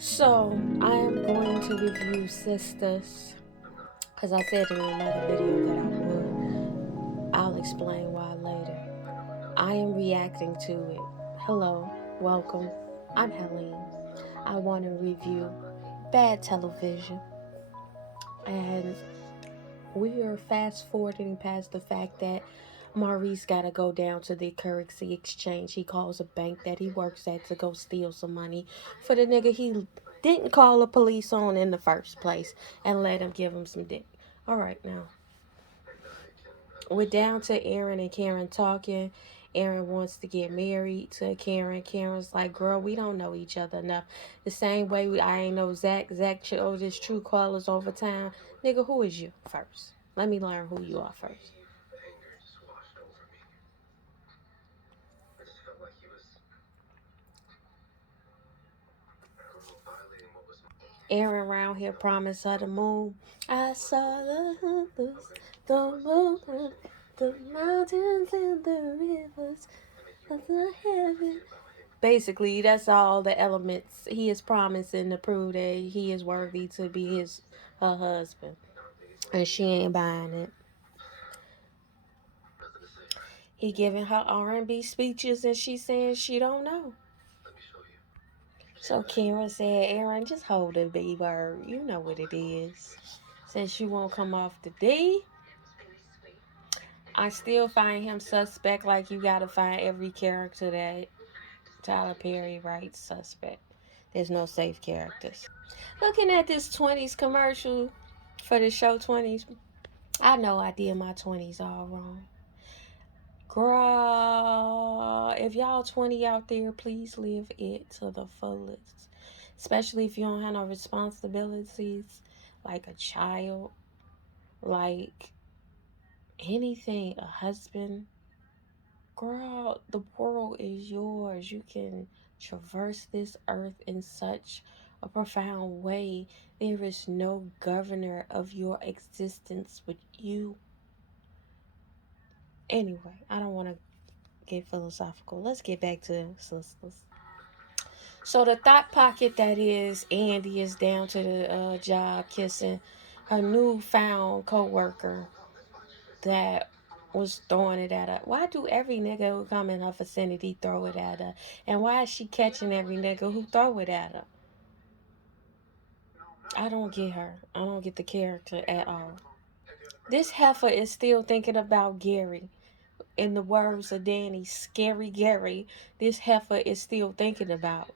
So, I am going to review Sistas because I said in another video that I would. I'll explain why later. I am reacting to it. Hello, welcome. I'm Helene. I want to review bad television, and we are fast forwarding past the fact that Maurice got to go down to the currency exchange. He calls a bank that he works at to go steal some money for the nigga he didn't call the police on in the first place and let him give him some dick. All right, now we're down to Aaron and Karen talking. Aaron wants to get married to Karen. Karen's like, girl, we don't know each other enough. The same way I ain't know Zach. Zach showed his true colors over time. Nigga, who is you first? Let me learn who you are first. Aaron around here promised her the moon. I saw the moon, the mountains and the rivers of the heaven. Basically, that's all the elements he is promising to prove that he is worthy to be her husband, and she ain't buying it. He giving her R&B speeches, and she saying she don't know. So Karen said, Aaron, just hold it, B word. You know what it is. Since you won't come off the D, I still find him suspect. Like you gotta find every character that Tyler Perry writes suspect. There's no safe characters. Looking at this 20s commercial for the show 20s, I know I did my 20s all wrong. Girl, if y'all 20 out there, please live it to the fullest. Especially if you don't have no responsibilities like a child, like anything, a husband. Girl, the world is yours. You can traverse this earth in such a profound way. There is no governor of your existence but you. Anyway, I don't want to get philosophical. Let's get back to Sisters. So the thought pocket that is Andy is down to the job kissing her newfound co-worker that was throwing it at her. Why do every nigga who come in her vicinity throw it at her? And why is she catching every nigga who throw it at her? I don't get her. I don't get the character at all. This heifer is still thinking about Gary. In the words of Danny, scary Gary, this heifer is still thinking about.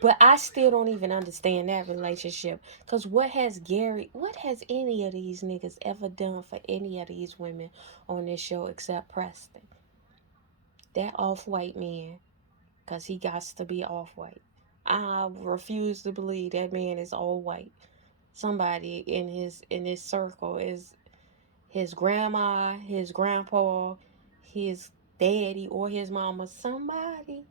But I still don't even understand that relationship. Because what has any of these niggas ever done for any of these women on this show except Preston? That off-white man. Because he got to be off-white. I refuse to believe that man is all white. Somebody in his circle is his grandma, his grandpa, his daddy, or his mama. Somebody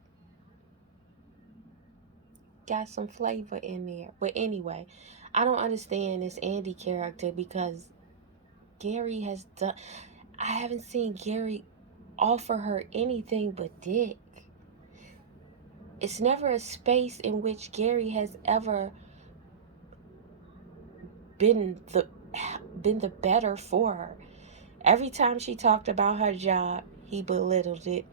got some flavor in there. But anyway, I don't understand this Andy character because Gary has done. I haven't seen Gary offer her anything but dick. It's never a space in which Gary has ever been the been the better for her. Every time she talked about her job, he belittled it.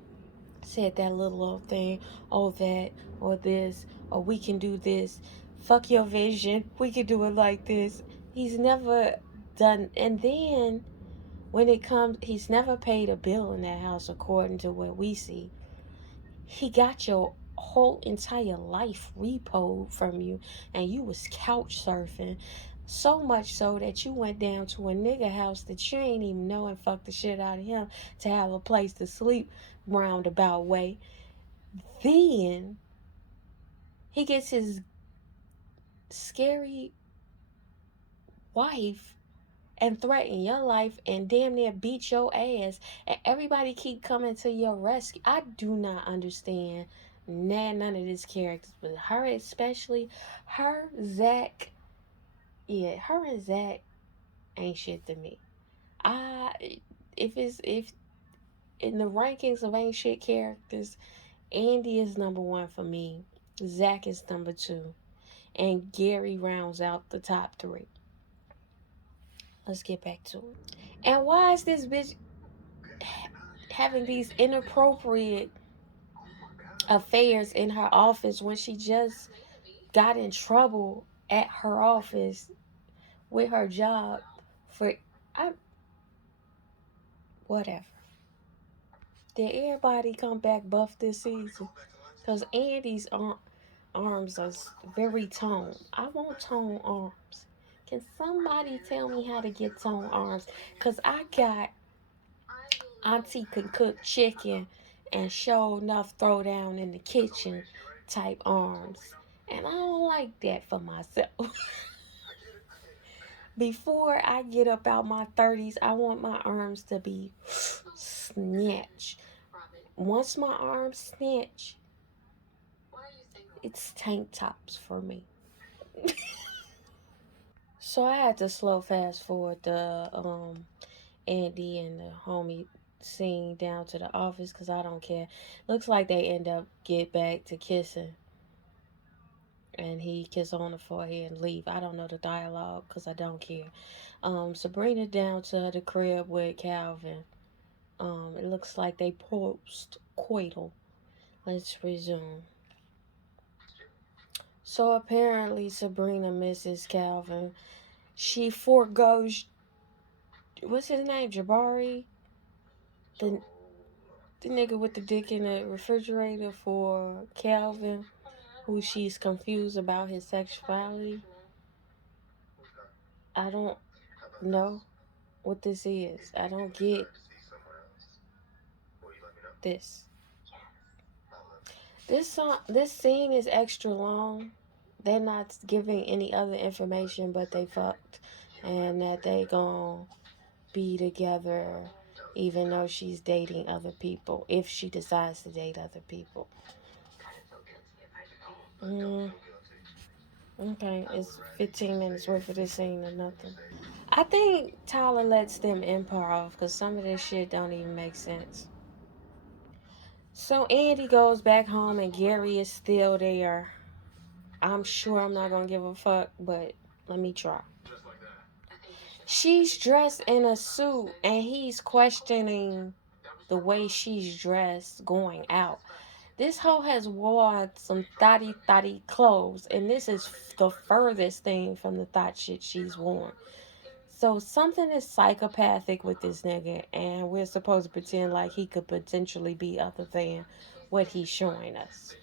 Said that little old thing, oh that, or this, or we can do this. Fuck your vision. We can do it like this. He's never done, and then when it comes, he's never paid a bill in that house according to what we see. He got your whole entire life repoed from you, and you was couch surfing. So much so that you went down to a nigga house that you ain't even know and fucked the shit out of him to have a place to sleep roundabout way. Then he gets his scary wife and threaten your life and damn near beat your ass, and everybody keep coming to your rescue. I do not understand none of these characters, but her especially. Zach, yeah, her and Zach ain't shit to me. I if in the rankings of ain't shit characters, Andy is number one for me. Zach is number two. And Gary rounds out the top three. Let's get back to it. And why is this bitch having these inappropriate affairs in her office when she just got in trouble at her office with her job for I whatever. Did everybody come back buff this season? Because Andy's arms are very toned. I want toned arms. Can somebody tell me how to get toned arms? Because I got Auntie can cook chicken and show enough throw down in the kitchen type arms. And I don't like that for myself. Before I get up out my 30s, I want my arms to be snatched. Once my arms snatch, it's tank tops for me. So I had to slow fast forward the Andy and the homie scene down to the office because I don't care. Looks like they end up get back to kissing, and he kiss on the forehead and leave. I don't know the dialogue because I don't care. Sabrina down to the crib with Calvin. It looks like they post coital. Let's resume. So apparently Sabrina misses Calvin. She foregoes, what's his name, Jabari, the the nigga with the dick in the refrigerator, for Calvin, who she's confused about his sexuality. I don't know what this is. I don't get this. This scene is extra long. They're not giving any other information, but they fucked, and that they gon' be together, even though she's dating other people. If she decides to date other people. Mm, okay, it's 15 minutes worth of this scene or nothing. I think Tyler lets them improv because some of this shit don't even make sense. So Andy goes back home and Gary is still there. I'm sure I'm not gonna give a fuck, but let me try. She's dressed in a suit and he's questioning the way she's dressed going out. This hoe has worn some thotty clothes, and this is the furthest thing from the thought shit she's worn. So something is psychopathic with this nigga, and we're supposed to pretend like he could potentially be other than what he's showing us.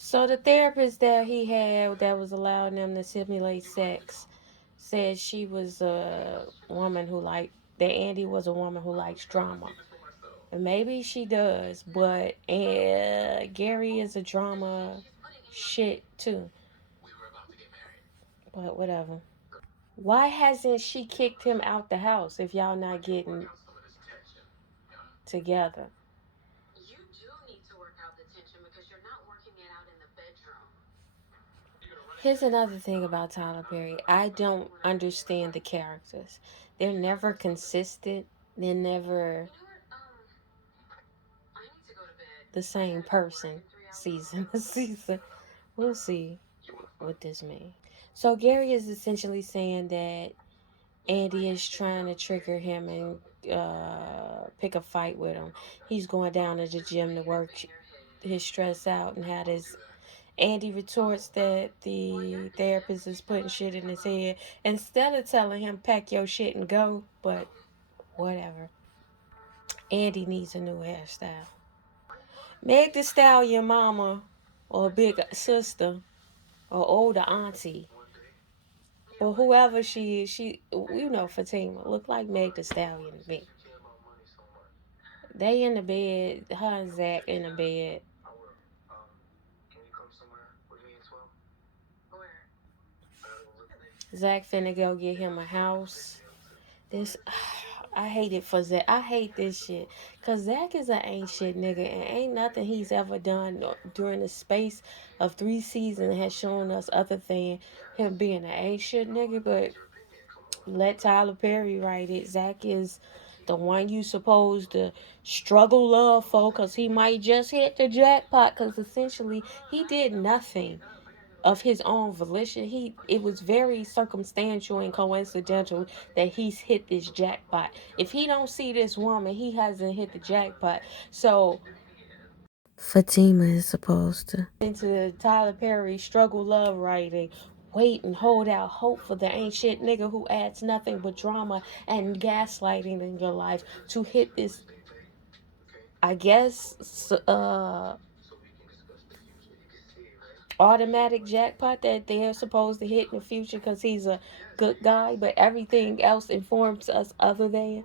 So the therapist that he had that was allowing them to simulate sex said she was a woman who that Andy was a woman who likes drama. And maybe she does, but Gary is a drama shit too. But whatever. Why hasn't she kicked him out the house if y'all not getting together? Here's another thing about Tyler Perry. I don't understand the characters. They're never consistent. They're never the same person season to season. We'll see what this means. So Gary is essentially saying that Andy is trying to trigger him and pick a fight with him. He's going down to the gym to work his stress out and how this Andy retorts that the therapist is putting shit in his head instead of telling him pack your shit and go, but whatever. Andy needs a new hairstyle. Meg the Stallion mama or big sister or older auntie or whoever she is, Fatima look like Meg the Stallion to me. They in the bed, her and Zach in the bed. Zach finna go get him a house. This, I hate it for Zach. I hate this shit. Because Zach is an ain't shit nigga. And ain't nothing he's ever done during the space of 3 seasons has shown us other than him being an ain't shit nigga. But let Tyler Perry write it. Zach is the one you supposed to struggle love for, because he might just hit the jackpot, because essentially he did nothing of his own volition. It was very circumstantial and coincidental that he's hit this jackpot. If he don't see this woman, he hasn't hit the jackpot. So Fatima is supposed to into Tyler Perry struggle love writing. Wait and hold out hope for the ain't shit nigga who adds nothing but drama and gaslighting in your life to hit this, I guess, automatic jackpot that they're supposed to hit in the future because he's a good guy, but everything else informs us other than.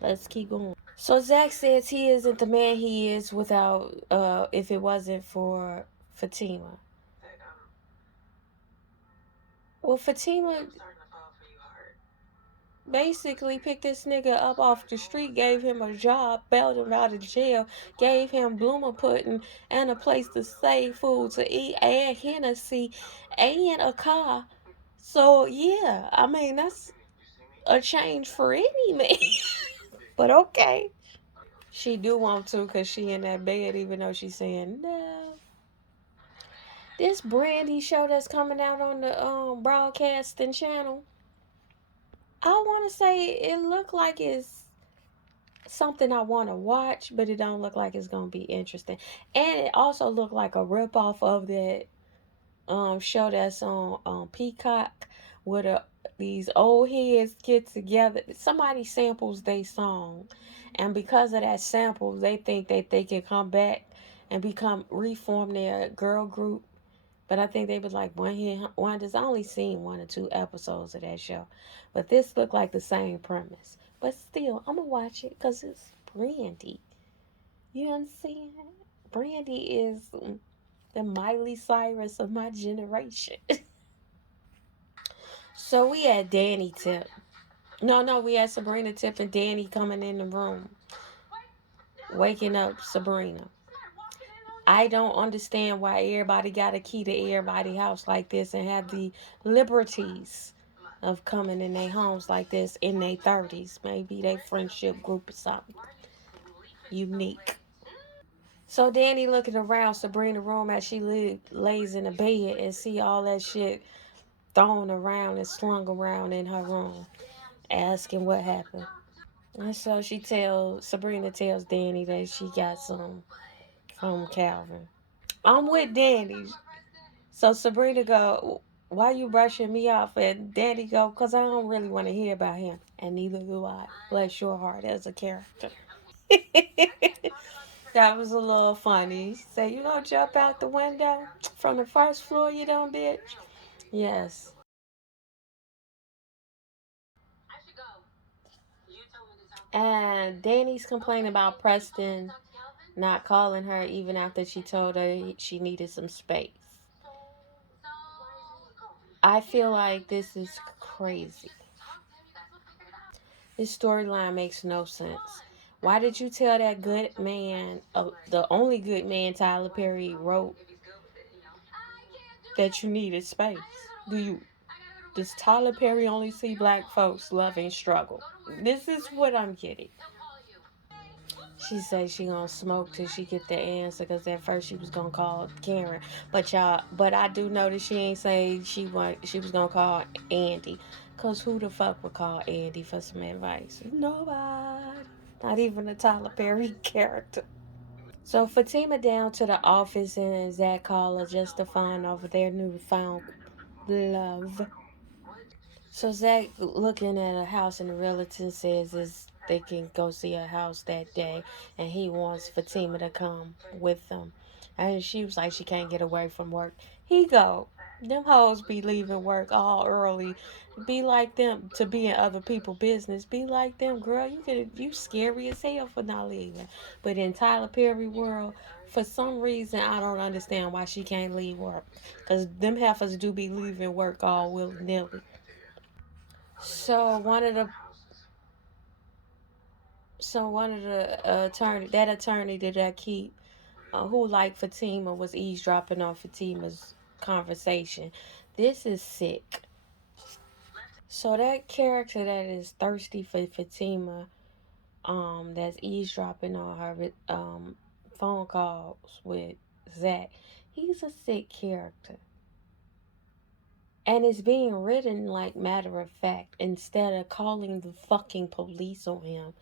Let's keep going. So Zach says he isn't the man he is without, if it wasn't for Fatima. Well, Fatima basically picked this nigga up off the street, gave him a job, bailed him out of jail, gave him bloomer pudding and a place to stay, food to eat, and Hennessy, and a car. So yeah, I mean that's a change for any man. But okay, she do want to because she in that bed, even though she's saying no. This Brandy show that's coming out on the broadcasting channel, I want to say it looked like it's something I want to watch, but it don't look like it's gonna be interesting. And it also looked like a ripoff of that show that's on Peacock, where these old heads get together. Somebody samples their song, and because of that sample, they think that they can come back and become reform their girl group. But I think they was like one hit wonders. I only seen 1 or 2 episodes of that show, but this looked like the same premise. But still, I'm gonna watch it because it's Brandy. You understand? Brandy is the Miley Cyrus of my generation. So we had Danny Tip. No, we had Sabrina Tip and Danny coming in the room, waking up Sabrina. I don't understand why everybody got a key to everybody's house like this and have the liberties of coming in their homes like this in their 30s. Maybe they friendship group or something unique. So Danny looking around Sabrina's room as she lays in the bed and see all that shit thrown around and slung around in her room, asking what happened. And so Sabrina tells Danny that she got some from Calvin. I'm with Danny. So Sabrina go, why you brushing me off? And Danny go, because I don't really want to hear about him. And neither do I. Bless your heart as a character. That was a little funny. Say, you gonna jump out the window from the first floor, you dumb bitch? Yes. And Danny's complaining about Preston not calling her even after she told her she needed some space. I feel like this is crazy. This storyline makes no sense. Why did you tell that good man, the only good man Tyler Perry wrote, that you needed space? Does Tyler Perry only see black folks love and struggle? This is what I'm getting. She says she gonna smoke till she get the answer, because at first she was gonna call Karen, but I do know that she ain't say she was gonna call Andy, cause who the fuck would call Andy for some advice? Nobody, not even a Tyler Perry character. So Fatima down to the office and Zach call her just to find over their newfound love. So Zach looking at a house and the realtor says they can go see a house that day, and he wants Fatima to come with them. And she was like she can't get away from work. He go, them hoes be leaving work all early. Be like them to be in other people's business. Be like them, girl. You scary as hell for not leaving. But in Tyler Perry world, for some reason I don't understand why she can't leave work. Cause them heifers do be leaving work all willy nilly. So one of the attorney that I keep, who like Fatima, was eavesdropping on Fatima's conversation. This is sick. So that character that is thirsty for Fatima, that's eavesdropping on her phone calls with Zach. He's a sick character. And it's being written like matter of fact instead of calling the fucking police on him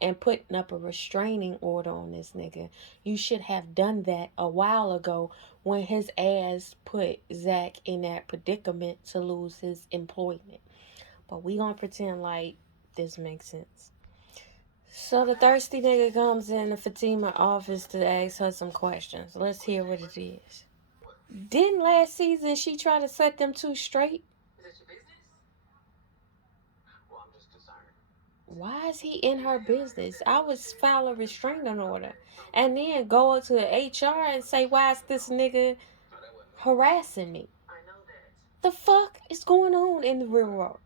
and putting up a restraining order on this nigga. You should have done that a while ago when his ass put Zach in that predicament to lose his employment. But we gonna pretend like this makes sense. So the thirsty nigga comes in the Fatima office to ask her some questions. Let's hear what it is. Didn't last season she try to set them two straight? Why is he in her business? I was file a restraining order. And then go to HR and say, why is this nigga harassing me? The fuck is going on in the real world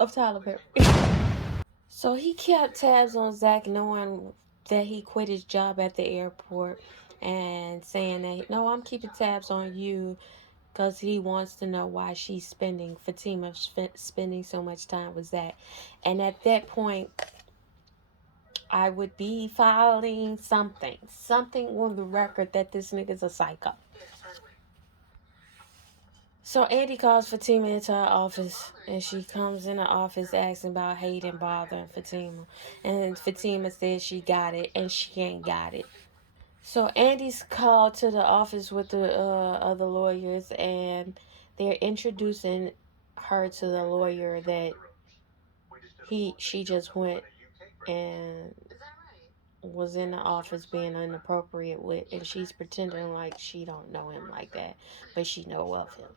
of Tyler Perry? So he kept tabs on Zach, knowing that he quit his job at the airport and saying that, no, I'm keeping tabs on you because he wants to know why she's Fatima spending so much time with Zach. And at that point, I would be filing something on the record that this nigga's a psycho. So Andy calls Fatima into her office, and she comes in the office asking about Hayden bothering Fatima. And Fatima says she got it, and she ain't got it. So Andy's called to the office with the other lawyers, and they're introducing her to the lawyer that she just went and was in the office being inappropriate with, and she's pretending like she don't know him like that, but she know of him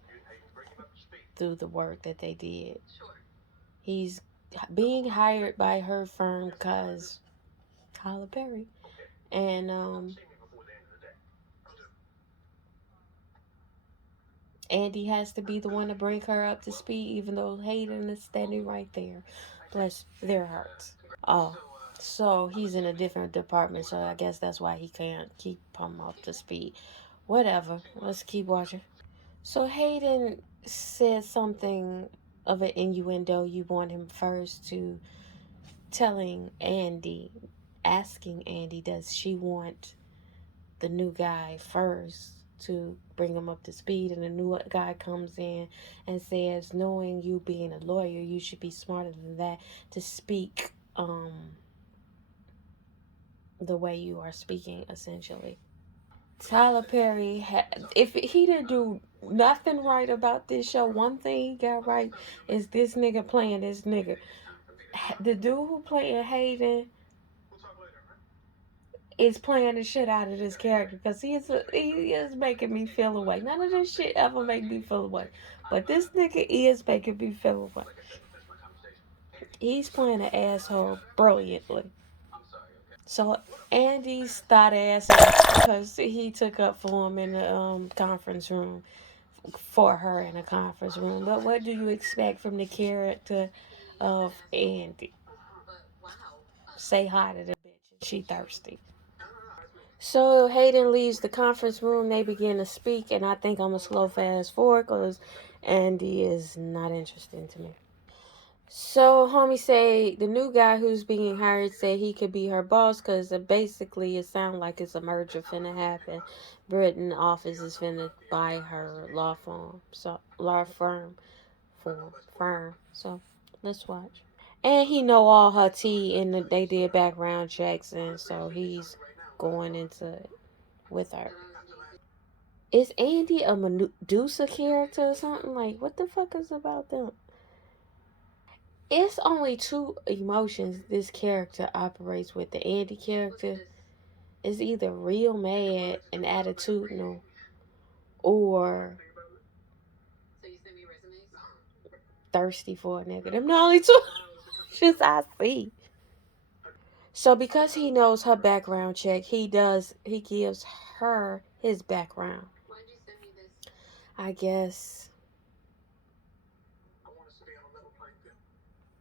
through the work that they did. He's being hired by her firm because Tyler Perry, and Andy has to be the one to bring her up to speed, even though Hayden is standing right there. Bless their hearts. Oh, so he's in a different department, so I guess that's why he can't keep him up to speed. Whatever. Let's keep watching. So Hayden said something of an innuendo. You want him first to telling Andy, asking Andy, does she want the new guy first to bring him up to speed? And the new guy comes in and says, knowing you being a lawyer, you should be smarter than that to speak the way you are speaking, essentially. Tyler Perry, if he didn't do nothing right about this show, one thing he got right is this nigga playing this nigga. The dude who playing Hayden is playing the shit out of this character because he is making me feel away. None of this shit ever make me feel away, but this nigga is making me feel away. He's playing an asshole brilliantly. So Andy's thought ass because he took up for him in the conference room for her in a conference room. But what do you expect from the character of Andy? Say hi to the bitch. She thirsty. So Hayden leaves the conference room. They begin to speak, and I think I'm gonna slow fast forward because Andy is not interesting to me. So homie say the new guy who's being hired said he could be her boss because basically it sounds like it's a merger finna happen. Britain office is finna buy her law firm. So let's watch. And he know all her tea, and they did background checks, and so he's going into it with her. Is Andy a Medusa character or something? Like, what the fuck is about them? It's only two emotions this character operates with. The Andy character is either real mad and attitudinal, or thirsty for a nigga. Them the only two options I see. So because he knows her background check, he gives her his background. I guess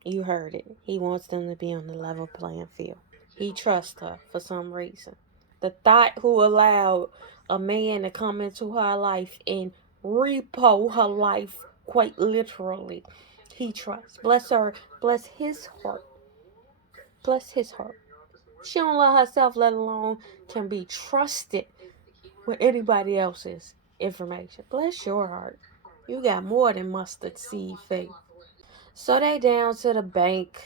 you heard it. He wants them to be on the level playing field. He trusts her for some reason. The thought who allowed a man to come into her life and repo her life quite literally. He trusts. Bless her. Bless his heart. Bless his heart. She don't love herself, let alone can be trusted with anybody else's information. Bless your heart. You got more than mustard seed faith. So they down to the bank,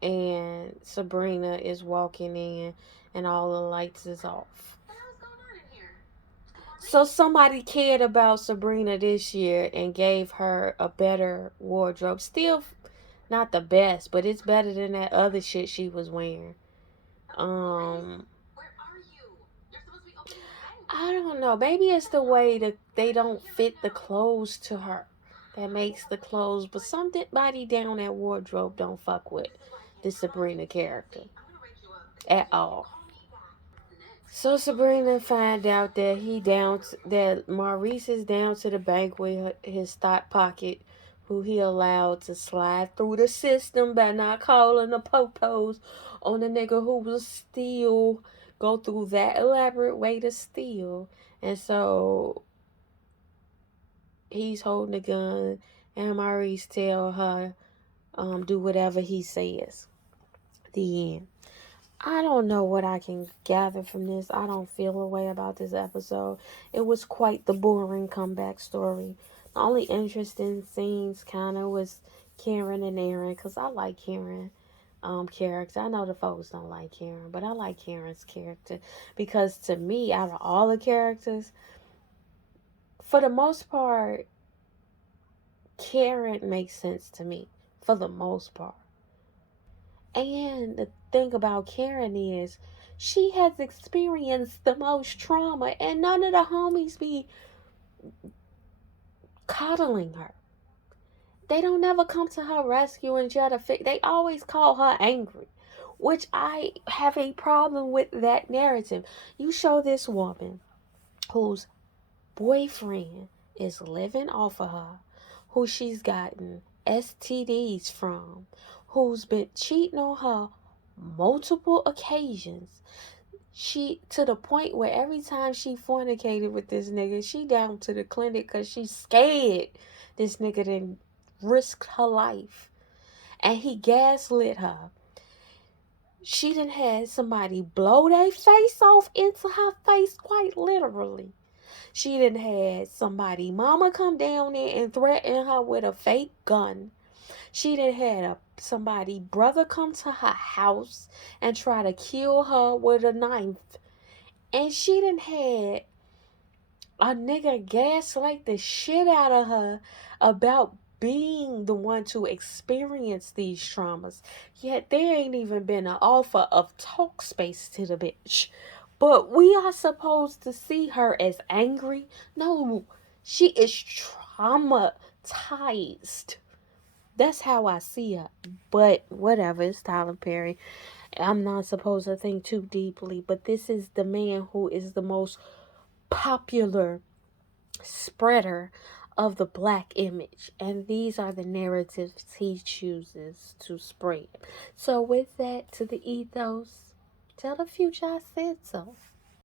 and Sabrina is walking in, and all the lights is off. So somebody cared about Sabrina this year and gave her a better wardrobe. Still not the best, but it's better than that other shit she was wearing. Um I don't know. Maybe it's the way that they don't fit the clothes to her that makes the clothes. But somebody down that wardrobe don't fuck with the Sabrina character at all. So Sabrina find out that that Maurice is down to the bank with his thought pocket, who he allowed to slide through the system by not calling the popos on the nigga who was steal, go through that elaborate way to steal. And so he's holding a gun, and Maurice tell her, do whatever he says. The end. I don't know what I can gather from this. I don't feel a way about this episode. It was quite the boring comeback story. The only interesting scenes kind of was Karen and Aaron, because I like Karen character. I know the folks don't like Karen, but I like Karen's character because to me, out of all the characters, for the most part, Karen makes sense to me. For the most part. And the thing about Karen is she has experienced the most trauma, and none of the homies be coddling her. They don't never come to her rescue and try to fix. They always call her angry, which I have a problem with that narrative. You show this woman whose boyfriend is living off of her, who she's gotten STDs from, who's been cheating on her multiple occasions. She to the point where every time she fornicated with this nigga, she down to the clinic because she's scared this nigga didn't risk her life. And he gaslit her. She done had somebody blow their face off into her face, quite literally. She done had somebody mama come down there and threaten her with a fake gun. She done had somebody brother come to her house and try to kill her with a knife. And she done had a nigga gaslight the shit out of her about being the one to experience these traumas. Yet there ain't even been an offer of talk space to the bitch. But we are supposed to see her as angry. No, she is traumatized. That's how I see her. But whatever, it's Tyler Perry. I'm not supposed to think too deeply. But this is the man who is the most popular spreader of the black image. And these are the narratives he chooses to spread. So with that, to the ethos, tell the future I said so.